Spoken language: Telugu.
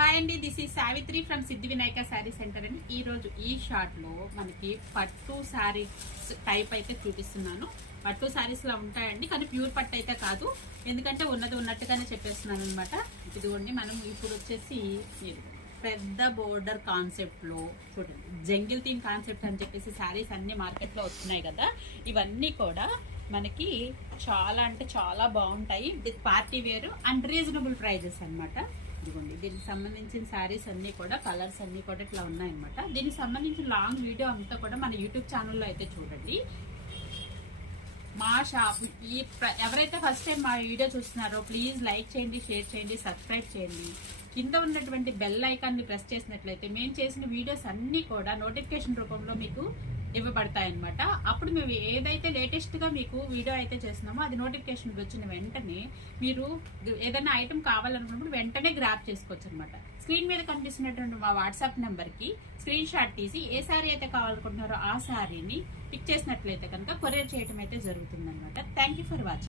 హాయ్ అండి, this is Savitri from Siddhi Vinayaka sari centre అండి. ఈ రోజు ఈ షార్ట్ లో మనకి పట్టు శారీస్ టైప్ అయితే చూపిస్తున్నాను. పట్టు శారీస్ లా ఉంటాయండి, కానీ ప్యూర్ పట్టు అయితే కాదు. ఎందుకంటే ఉన్నది ఉన్నట్టుగానే చెప్పేస్తున్నాను అనమాట. ఇదిగోండి, మనం ఇప్పుడు వచ్చేసి పెద్ద బోర్డర్ కాన్సెప్ట్ లో చూడండి, జంగిల్ థీమ్ కాన్సెప్ట్ అని చెప్పేసి శారీస్ అన్ని మార్కెట్ లో వస్తున్నాయి కదా. ఇవన్నీ కూడా మనకి చాలా అంటే చాలా బాగుంటాయి. With party wear and reasonable prices అనమాట. ఇదిగోండి, దీనికి సంబంధించిన శారీస్ అన్ని కూడా కలర్స్ అన్ని కూడా ఇట్లా ఉన్నాయన్నమాట. దీనికి సంబంధించిన లాంగ్ వీడియో అంతా కూడా మన యూట్యూబ్ ఛానల్లో అయితే చూడండి. మా షాప్ ఎవరైతే ఫస్ట్ టైం మా వీడియో చూస్తున్నారో ప్లీజ్ లైక్ చేయండి, షేర్ చేయండి, సబ్స్క్రైబ్ చేయండి. కింద ఉన్నటువంటి బెల్ ఐకాన్ని ప్రెస్ చేసినట్లయితే మేము చేసిన వీడియోస్ అన్ని కూడా నోటిఫికేషన్ రూపంలో మీకు ఇవ్వబడతాయన్నమాట. అప్పుడు మేము ఏదైతే లేటెస్ట్ గా మీకు వీడియో అయితే చేస్తున్నామో అది నోటిఫికేషన్ వచ్చిన వెంటనే మీరు ఏదైనా ఐటమ్ కావాలనుకున్నప్పుడు వెంటనే గ్రాప్ చేసుకోవచ్చు అనమాట. స్క్రీన్ మీద కనిపిస్తున్నటువంటి మా వాట్సాప్ నెంబర్ కి స్క్రీన్ షాట్ తీసి ఏ శారీ అయితే కావాలనుకుంటున్నారో ఆ శారీని పిక్ చేసినట్లయితే కనుక కొరియర్ చేయడం అయితే జరుగుతుంది అనమాట. Thank you for watching.